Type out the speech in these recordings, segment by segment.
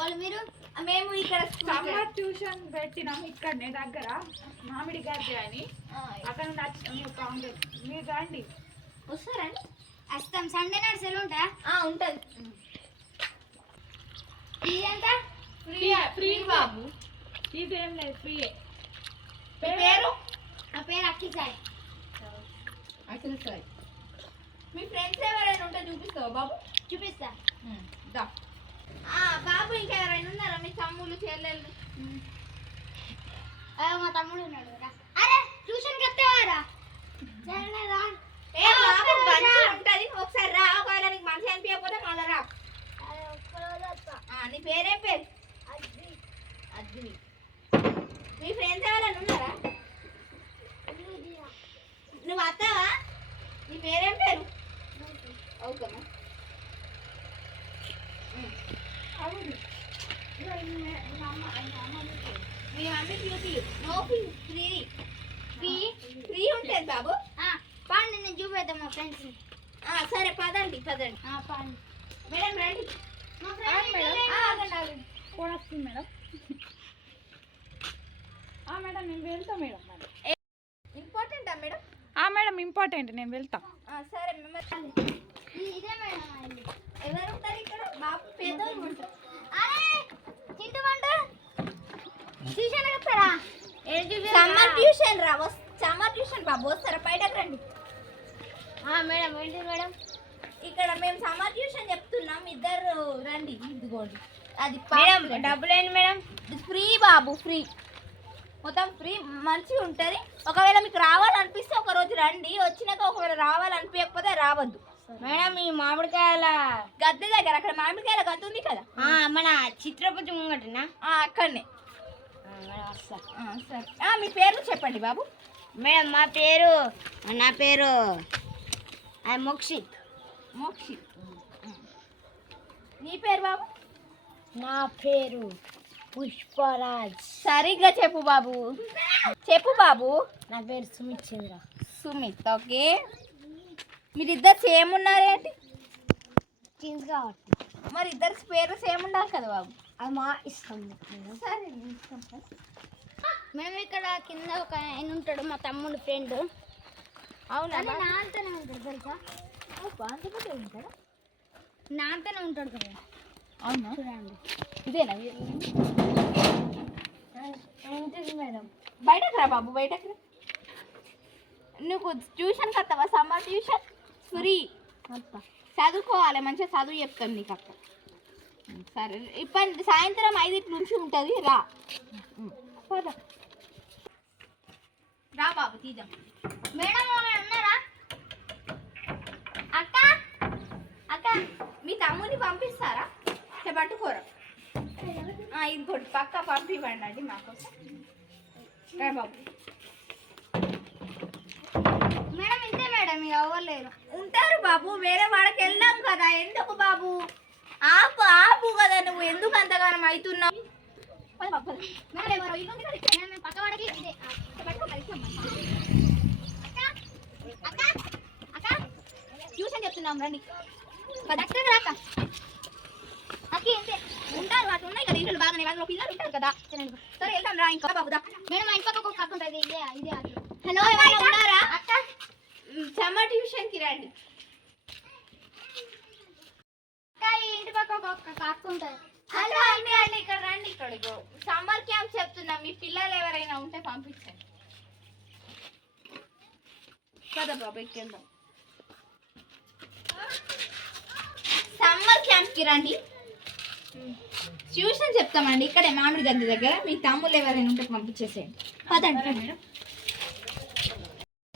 వాళ్ళు మీరు మేము ఇక్కడ సమ్మర్ ట్యూషన్ పెట్టినాం ఇక్కడనే దగ్గర మామిడి గద్దె అని అక్కడ నుండి మీరు రండి. వస్తారండి? వస్తాం. సండే నాడు సెలవు ఉంటాయా? ఉంటుంది. ఫీ ఎంత? ఫ్రీ బాబు. ఇదేం లేదు, ఫ్రీయే. పేరు? నా పేరు అఖిల్ సాయి. మీ ఫ్రెండ్స్ ఎవరైనా ఉంటే చూపిస్తావా బాబు? చూపిస్తా. బాబు ఇంకెవరైనా ఉన్నారా మీ తమ్ముళ్ళు చెల్లెళ్ళు? మా తమ్ముడు ఉన్నాడు కదా. అరే ట్యూషన్కి వస్తావారా? ఉంటది, ఒకసారి రా. ఒకవేళ నీకు మంచి అనిపించకపోతే మళ్ళీ రా. నీ పేరేం పేరు? అద్వి. మీ ఫ్రెండ్స్ ఎవరైనా ఉన్నారా? నువ్వు వస్తావా? నీ పేరేం పేరు? ఓకేమ్మా. మీ mummy free. No free. Free ఉంటుంది బాబు. పండి నేను చూపెడతాం మా ఫ్రెండ్స్. సరే పదండి. పండి మేడం రండి. ఫోన్ వస్తుంది మేడం. మేడం నేను వెళ్తా మేడం. ఇంపార్టెంటా మేడం? మేడం ఇంపార్టెంట్, నేను వెళ్తా. సరే ఇదే మేడం. ఎవరు ఉంటారు ఇక్కడ? బాబు పేదోళ్ళు ఉంటారు. అరే చింటు పండు ట్యూషన్ వస్తారా? సమ్మర్ ట్యూషన్ రా. సమ్మర్ ట్యూషన్ బాబు వస్తారా? బయటకు రండి. మేడం ఏంటి మేడం? ఇక్కడ మేము సమ్మర్ ట్యూషన్ చెప్తున్నాం, ఇద్దరు రండి. ఇదిగోండి. అది డబ్బులు ఏంటి మేడం? ఫ్రీ బాబు, ఫ్రీ. మొత్తం ఫ్రీ. మంచిగా ఉంటుంది. ఒకవేళ మీకు రావాలనిపిస్తే ఒక రోజు రండి. వచ్చినాక ఒకవేళ రావాలనిపించకపోతే రావద్దు మేడం. ఈ మామిడికాయల గద్దె దగ్గర, అక్కడ మామిడికాయల గద్దె ఉంది కదా, మన చిత్రపతి ముంగటనా? అక్కడనే. సరే మీ పేరు చెప్పండి బాబు. మేడం నా పేరు మోక్షిత్. నీ పేరు బాబు? నా పేరు పుష్పరాజ్. సరిగ్గా చెప్పు బాబు. నా పేరు సుమిత్ చంద్ర. సుమిత్. ఓకే. మీరిద్దరు సేమ్ ఉన్నారేంటి? ట్విన్స్ కాబట్టి మరి ఇద్దరు పేరు సేమ్ ఉండాలి కదా బాబు. అది మా ఇష్టం. సరే మేము ఇక్కడ కింద ఒక ఆయన ఉంటాడు, మా తమ్ముడు ఫ్రెండ్. అవునా? నాంతనే ఉంటాడు తెలుసా? ఉంటాడా? నాంతనే ఉంటాడు కదా. అవునా? చూడండి. ఇదేనా మేడం? బయటకు రా బాబు, బయటకు రా. నువ్వు ట్యూషన్కి వస్తావా? Summer tuition free. చదువుకోవాలి, మంచిగా చదువు చెప్తాను నీకు అక్కడ. సరే ఇప్పుడు సాయంత్రం 5 నుంచి ఉంటుంది. రా బాబు తీద్దాం. మేడం ఉన్నారా? అక్క మీ తమ్ముని పంపిస్తారా? పట్టుకోరా. ఇంకోటి పక్క పంపివ్వండి అండి మాకోసం. రా బాబు. మేడం ఇంతే మేడం, ఇక అవ్వలేరు. ఉంటారు బాబు, వేరే వాడికి వెళ్దాం కదా. ఎందుకు బాబు? ఆపు కదా. నువ్వు ఎందుకు అంతగానం అవుతున్నావు? ట్యూషన్ చెప్తున్నాం రండి. ఉంటారు అట్లా ఉన్నాయి కదా ఇంట్లో బాగానే. వాళ్ళు పిల్లలు ఉంటారు కదా. సరే వెళ్దాం రా. ఇంకా బాబుదా మేడం మా ఇంటి పక్క ఒక అక్క ఉంటుంది. ఇదే హలో, ఎవరైనా ఉన్నారా? సమ్మర్ ట్యూషన్కి రండి. ఇంటి పక్క ఒక అక్క ఉంటుంది. హలో అండి, ఇక్కడ రండి. ఇక్కడ సమ్మర్ క్యాంప్ చెప్తున్నాం. మీ పిల్లలు ఎవరైనా ఉంటే పంపించండి కదా బాబు. ఎక్కేద్దాం. సమ్మర్ క్యాంప్కి రండి. ట్యూషన్ చెప్తామండి ఇక్కడే మామిడి గద్దె దగ్గర. మీ తమ్ముళ్ళు ఎవరైనా ఉంటే పంపించేసేయండి. పదండి మేడం.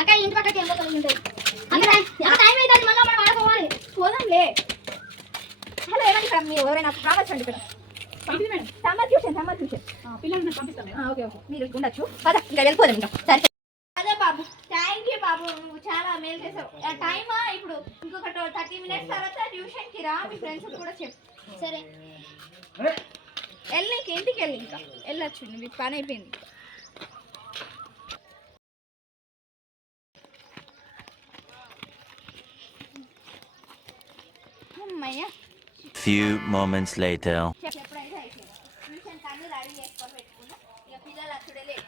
అక్క ఇంటి పక్కకి ఎంత ఉంటుంది? టైం అవుతుంది, మళ్ళీ మనం ఆడుకోవాలి. పోదాంలే. హలో ఎవరైనా మీరు ఎవరైనా రావచ్చండి ఇక్కడ. మేడం సమ్మర్ ట్యూషన్ పిల్లల్ని పంపిస్తాను. ఓకే మీరు ఉండొచ్చు. పద ఇంకా వెళ్ళిపోదాం. ఇంకా సరే. అదే బాబు, థ్యాంక్ యూ బాబు, నువ్వు చాలా మేలు చేసావు. టైమా ఇప్పుడు ఇంకొక 30 minutes తర్వాత ట్యూషన్కి రా. మీ ఫ్రెండ్స్ కూడా చెప్పు. సరే వెళ్ళి ఇంటికి వెళ్ళి ఇంకా వెళ్ళొచ్చు. మీకు పని అయిపోయింది. అమ్మయ్య. Few moments later. ఎప్పుడైతే అన్ని రెడీ చేసుకొని పెట్టుకున్నా. ఇక పిల్లలు అక్కడే లేదు.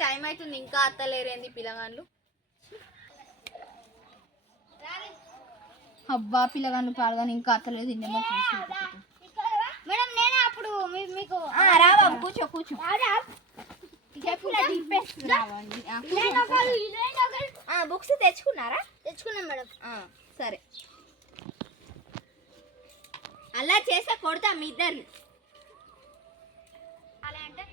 టైం అవుతుంది ఇంకా అత్తలేరేంది పిల్లగాళ్ళు. అబ్బా పిల్లగాళ్ళు పాడగానే ఇంకా అత్తలేదు. మేడం నేనే అప్పుడు మీకు రా బాబు కూర్చో కూర్చో. బుక్స్ తెచ్చుకున్నారా? తెచ్చుకున్నాం మేడం. సరే అలా చేస్తే కొడతా మీ ఇద్దరిని. అలా అంటే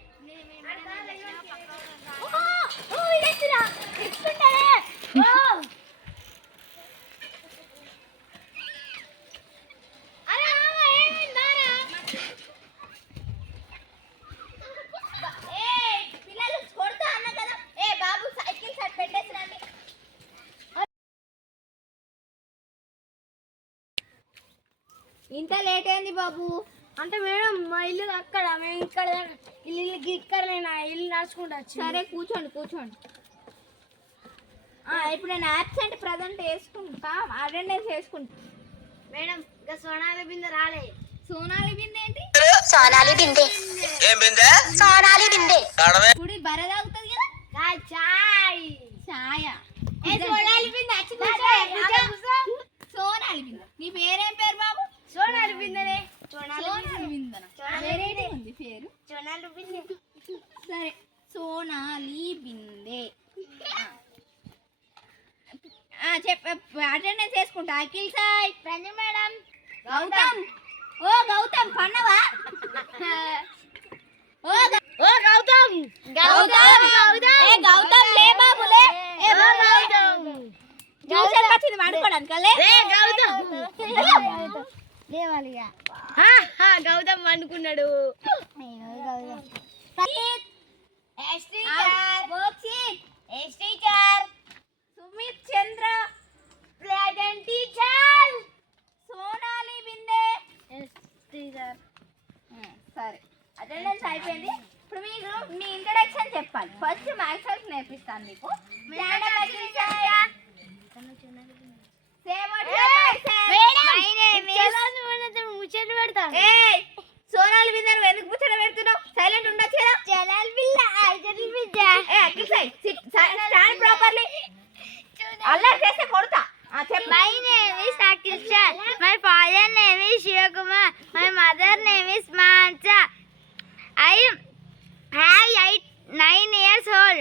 పిల్లలు కొడతా అన్న కదా. ఏ బాబు సైకిల్ సెట్ పెట్టేసిరండి. ఇంత లేట్ అయింది బాబు. అంటే మేడం మా ఇల్లు అక్కడ, మేము ఇక్కడ ఇల్లు ఇక్కడ నేను ఇల్లు నడుచుకుంటా. సరే కూర్చోండి కూర్చోండి. ఇప్పుడు నేను యాబ్సెంట్ ప్రజెంట్ వేసుకుంటా, అటెండెన్స్ వేసుకుంటా. మేడం ఇంకా సోనాలి బిందె రాలే. సోనాలి బిందె ఏంటి? సోనాలి బిందె ఏం బిందె? సోనాలి బిందె ఇప్పుడు బర తాగుతుంది కదా. చాయ్ ఛాయ. సోనాలి బిందె సోనాలి బిందె. నీ పేరేం పేరు బాబు? సోనాలి బిందెనే. సోనాలి బిందెన. వేరేటి ఉంది పేరు. సోనాలి బిందె. సరే సోనాలి బిందె. అటెండెన్స్ వేసుకుంటా. అఖిల్ సాయ్. రండి మేడం. గౌతమ్. ఓ గౌతమ్ పన్నవా? ఓ గౌతమ్. గౌతమ్. ఏ గౌతమ్ లే బాబు లే. ఏ బాబు ట్యూషన్ వచ్చింది వాడుకోవడానికి లే. గౌతమ్ లేవాలిగా. గౌతమ్ వండుకున్నాడు. సుమిత్ చంద్ర. Present teacher. సోనాలి బిందె. సరే అటెండెన్స్ అయిపోయింది. ఇప్పుడు మీరు మీ ఇంట్రడక్షన్ చెప్పాలి. ఫస్ట్ మ్యాథ్స్ నేర్పిస్తాను మీకు. సోనాలి బిందె నువ్వు ఎందుకు ముచ్చట పెడుతున్నావు? సైలెంట్ ఉండొచ్చు కదా. Stand properly. అల్లరి చేస్తే కొడతా. My name is Akhil Shah. My father name is Shivakumar. My mother name is Mansa. I have 9 years old.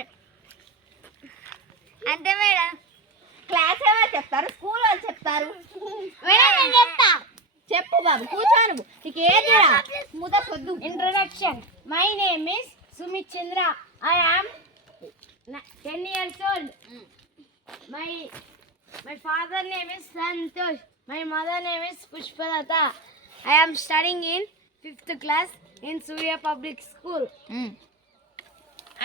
అంతే మేడం. క్లాస్ ఎవరు చెప్తారు? స్కూల్ వాళ్ళు చెప్తారు. మేడం నేను చెప్తా. చెప్పు బాబు కూర్చోను. నీకు ఏది ముద కొద్దు. Introduction. My name is Sumit Chandra. I am 10 years old. My father name is Santosh. My mother name is Pushpalata. I am studying in 5th class in Surya Public School.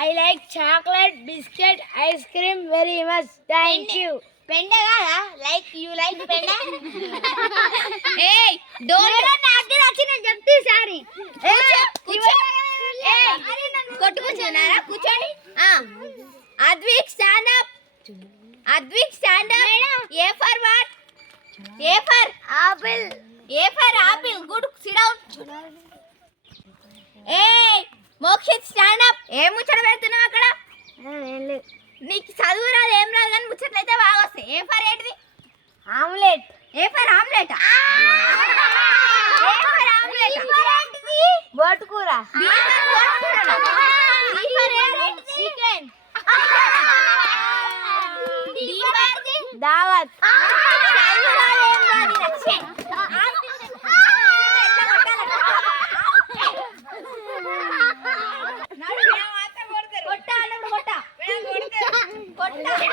I like chocolate, biscuit, ice cream very much. Thank you. పెండ కాదా? Like you like పెండ? ఏయ్ don't నాకు నచ్చిన చెప్తే sorry. కొట్టుకుంటున్నారా? కూర్చోండి. Advik stand up. Advik stand up. A for what? A for Apple. A for apple. Good SIT down. ఏయ్ Mokshith stand up. ఏం ముచ్చట పెడుతున్నావు అక్కడ? నీకు చదువు రాదు ఏం రాదు కానీ ముచ్చట్లయితే బాగా వస్తాయి. ఏ ఫర్ ఏంటిది? Omelette. A for omelette. A for omelette. బోటుకూర. B for boat. C for ఏంటి? చికెన్. డి ఫర్ దావత్. చదువు రాదు ఏం రాదు నచ్చే. కొట్టా అన్నప్పుడు కొట్టా. కొట్టా.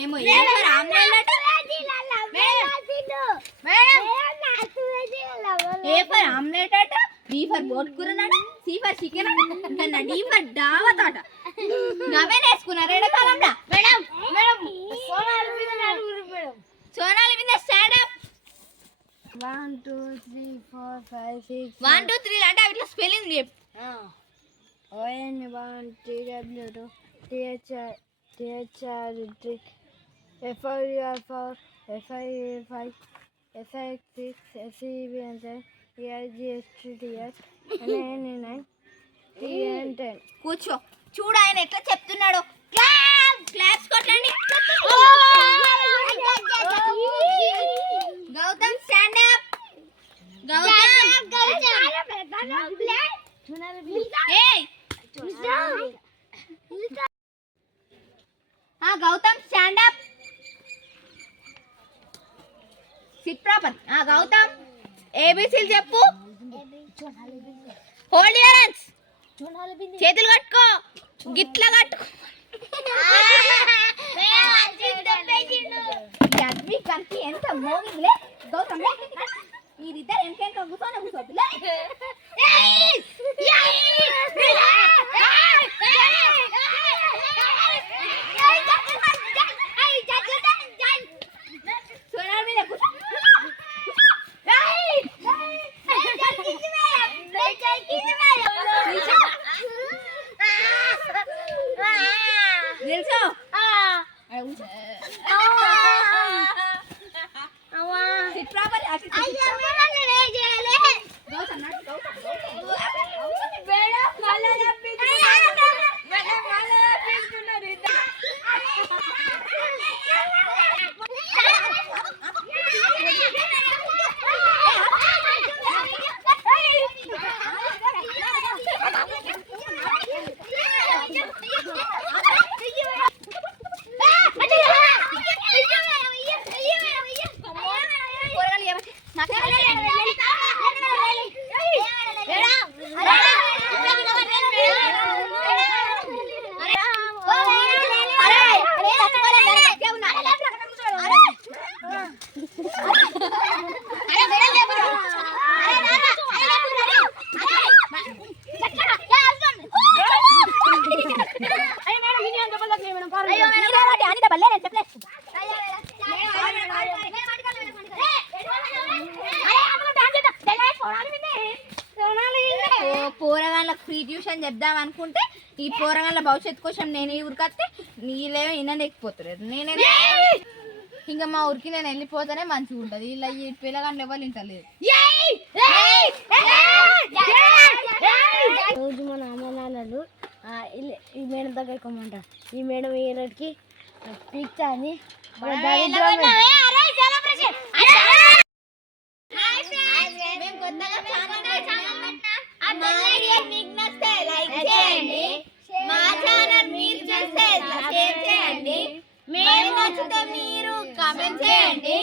ఏమో ఏ ఫర్ ఆమ్లెట్ అట, బి ఫర్ బోట్ కూర అట, సి ఫర్ చికెన్ అట, డి ఫర్ దావత్ అట. నవే నేర్చుకున్నారు ఎండాకాలంలో. మేడం మేడం సోనాలి మీద నలుగురు మేడం. సోనాలి మీద స్టాండ్ అప్. 1 2 3 4 5 6 1 2 3 అంటే అట్లా స్పెల్లింగ్ చెప్పు. ON 1 TW 2 THR 3 FR 4 FI 5 FX 6 FCB 7 ERG 3 NN 9 TN 10. కూర్చో. చూడు ఆయన ఎట్లా చెప్తున్నాడు. క్లాస్ కొట్టండి. Gautam stand up. Gautam stand up. Sit proper. Gautam ఏబిసిలు చెప్పు. Hold your hands. చేతులు కట్టుకో. గిట్లా కట్టుకో. కనికి ఎంత మోగిందిలే. గౌతమ్ మీరిద్దరు ఎంకెంక కూర్చొని కూర్చోద్దులే. సోనాలి మీద కూర్చో. నిల్చో. SIT proper. గౌతమ్ నడు. పోరగాళ్ళకి ఫ్రీ ట్యూషన్ చెప్దాం అనుకుంటే ఈ పోరగాళ్ళ భవిష్యత్తు కోసం నేను ఈ ఊరికి వస్తే నీళ్ళేమో వినలేకపోతున్నారు. నేనే ఇంకా మా ఊరికి నేను వెళ్ళిపోతేనే మంచిగా ఉంటుంది. ఇలా ఈ పిల్లగాళ్ళు ఎవరు వింటలేదు. రోజు మన అమ్మ నాన్నలు ఈ మేడం దగ్గరికి కొమ్మంటారు. ఈ మేడం ఈ రోజుకి పిక్చర్ అని మీరు కామెంట్ చేయండి.